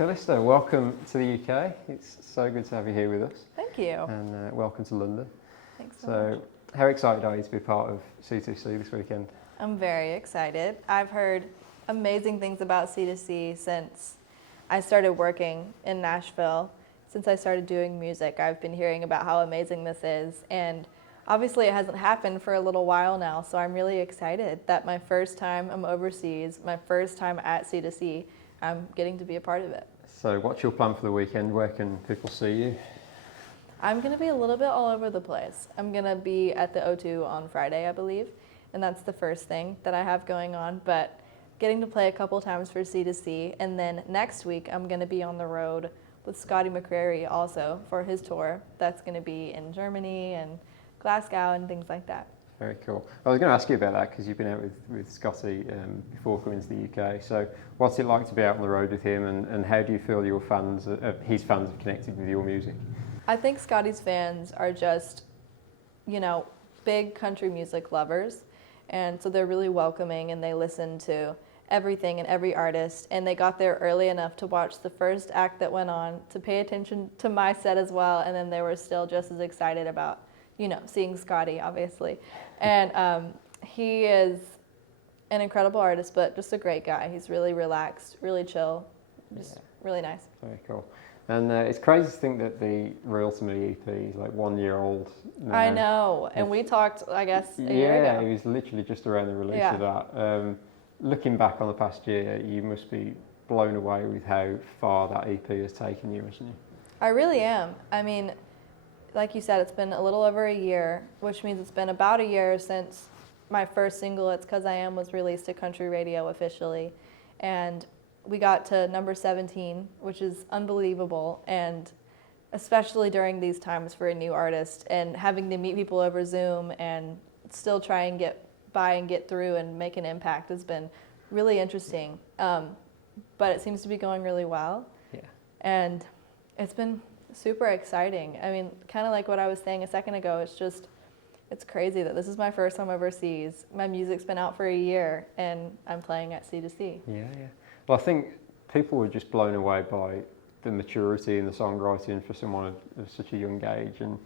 Callista, welcome to the UK. It's so good to have you here with us. Thank you. And welcome to London. Thanks so much. How excited are you to be part of C2C this weekend? I'm very excited. I've heard amazing things about C2C since I started working in Nashville. Since I started doing music, I've been hearing about how amazing this is. And obviously it hasn't happened for a little while now, so I'm really excited that my first time I'm overseas, my first time at C2C, I'm getting to be a part of it. So what's your plan for the weekend? Where can people see you? I'm going to be a little bit all over the place. I'm going to be at the O2 on Friday, I believe, and that's the first thing that I have going on, but getting to play a couple times for C2C, and then next week I'm going to be on the road with Scotty McCreery also for his tour. That's going to be in Germany and Glasgow and things like that. Very cool. I was going to ask you about that because you've been out with Scotty before coming to the UK. So what's it like to be out on the road with him, and how do you feel your fans, his fans have connected with your music? I think Scotty's fans are just, big country music lovers. And so they're really welcoming and they listen to everything and every artist. And they got there early enough to watch the first act that went on, to pay attention to my set as well. And then they were still just as excited about seeing Scotty, obviously. And he is an incredible artist, but just a great guy. He's really relaxed, really chill, just really nice. Very cool. And it's crazy to think that the Real to Me EP is like 1 year old now. I know, and we talked, I guess, a year ago. Yeah, it was literally just around the release of that. Looking back on the past year, you must be blown away with how far that EP has taken you, hasn't you? I really am. I mean, like you said, it's been a little over a year, which means it's been about a year since my first single, It's 'Cause I Am, was released to country radio officially. And we got to number 17, which is unbelievable. And especially during these times for a new artist and having to meet people over Zoom and still try and get by and get through and make an impact has been really interesting. But it seems to be going really well. Yeah. And it's been super exciting. I mean, kind of like what I was saying a second ago, it's crazy that this is my first time overseas. My music's been out for a year and I'm playing at C2C. Yeah. Well, I think people were just blown away by the maturity in the songwriting for someone of such a young age. And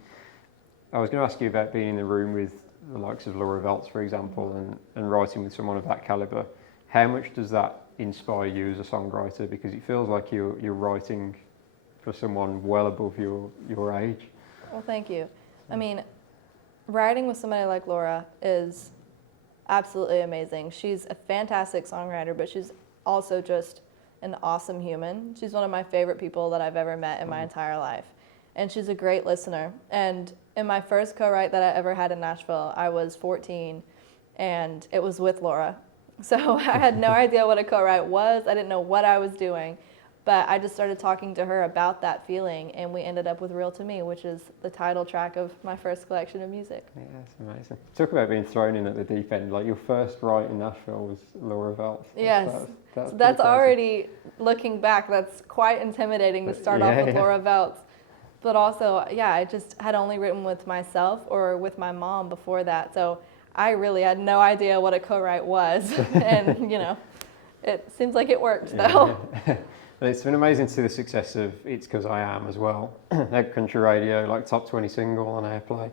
I was going to ask you about being in the room with the likes of Laura Veltz, for example, and writing with someone of that caliber. How much does that inspire you as a songwriter? Because it feels like you're writing for someone well above your age. Well, thank you. I mean, writing with somebody like Laura is absolutely amazing. She's a fantastic songwriter, but she's also just an awesome human. She's one of my favorite people that I've ever met in my entire life. And she's a great listener. And in my first co-write that I ever had in Nashville, I was 14, and it was with Laura. So I had no idea what a co-write was. I didn't know what I was doing. But I just started talking to her about that feeling, and we ended up with Real to Me, which is the title track of my first collection of music. Yeah, that's amazing. Talk about being thrown in at the deep end. Like, your first write in Nashville was Laura Veltz. Yes. That's already, looking back, that's quite intimidating to start off with Laura Veltz. But also, I just had only written with myself or with my mom before that. So I really had no idea what a co-write was. And, it seems like it worked, though. Yeah. It's been amazing to see the success of It's 'Cause I Am as well. At country radio, like top 20 single on Airplay.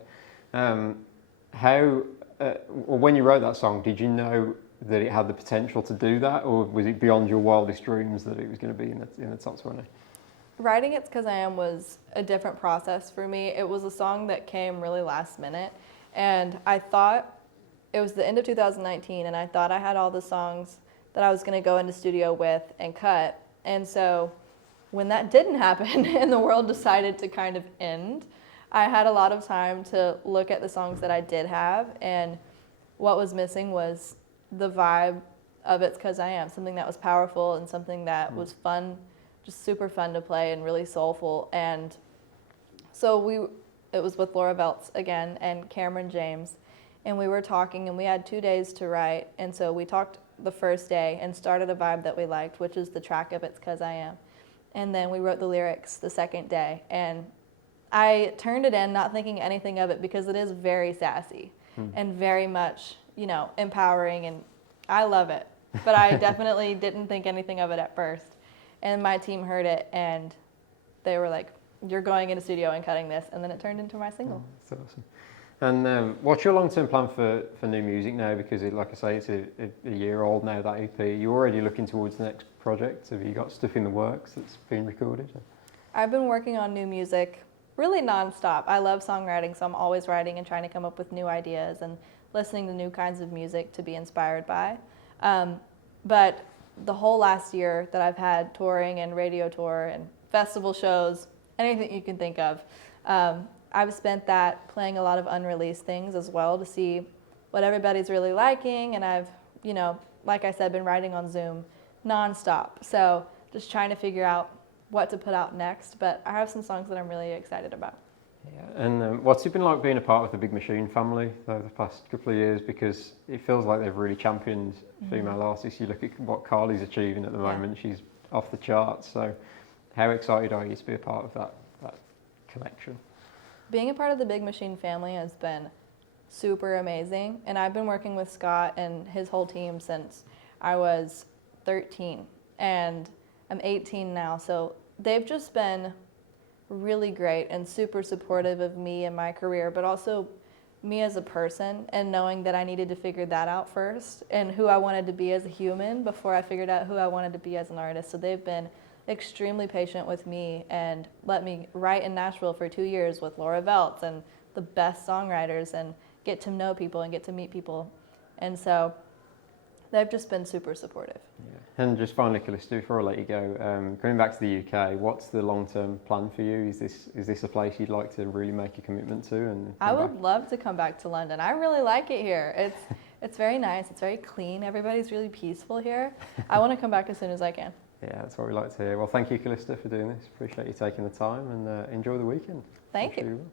When you wrote that song, did you know that it had the potential to do that, or was it beyond your wildest dreams that it was going to be in the top 20? Writing It's 'Cause I Am was a different process for me. It was a song that came really last minute, and I thought it was the end of 2019, and I thought I had all the songs that I was going to go into studio with and cut. And so when that didn't happen and the world decided to kind of end, I had a lot of time to look at the songs that I did have, and what was missing was the vibe of It's 'Cause I Am, something that was powerful and something that was fun, just super fun to play and really soulful. And so it was with Laura Veltz again and Cameron James, and we were talking, and we had 2 days to write, and so we talked the first day and started a vibe that we liked, which is the track of It's 'Cause I Am. And then we wrote the lyrics the second day, and I turned it in not thinking anything of it because it is very sassy and very much, empowering, and I love it. But I definitely didn't think anything of it at first. And my team heard it, and they were like, "You're going in a studio and cutting this," and then it turned into my single. Oh, that's awesome. And what's your long-term plan for new music now? Because, like I say, it's a year old now, that EP. You're already looking towards the next project. Have you got stuff in the works that's being recorded? I've been working on new music really nonstop. I love songwriting, so I'm always writing and trying to come up with new ideas and listening to new kinds of music to be inspired by. But the whole last year that I've had touring and radio tour and festival shows, anything you can think of, I've spent that playing a lot of unreleased things as well to see what everybody's really liking. And I've, like I said, been writing on Zoom nonstop. So just trying to figure out what to put out next. But I have some songs that I'm really excited about. Yeah. And what's it been like being a part of the Big Machine family over the past couple of years? Because it feels like they've really championed female artists. You look at what Carly's achieving at the moment, she's off the charts. So how excited are you to be a part of that collection? Being a part of the Big Machine family has been super amazing. And I've been working with Scott and his whole team since I was 13. And I'm 18 now. So they've just been really great and super supportive of me and my career, but also me as a person, and knowing that I needed to figure that out first and who I wanted to be as a human before I figured out who I wanted to be as an artist. So they've been extremely patient with me and let me write in Nashville for 2 years with Laura Veltz and the best songwriters and get to know people and get to meet people. And so they've just been super supportive. Yeah. And just finally, Callista, before I let you go, going back to the UK, what's the long-term plan for you? Is this a place you'd like to really make a commitment to? And I would love to come back to London. I really like it here. It's very nice. It's very clean. Everybody's really peaceful here. I want to come back as soon as I can. Yeah, that's what we like to hear. Well, thank you, Callista, for doing this. Appreciate you taking the time, and enjoy the weekend. Thank you.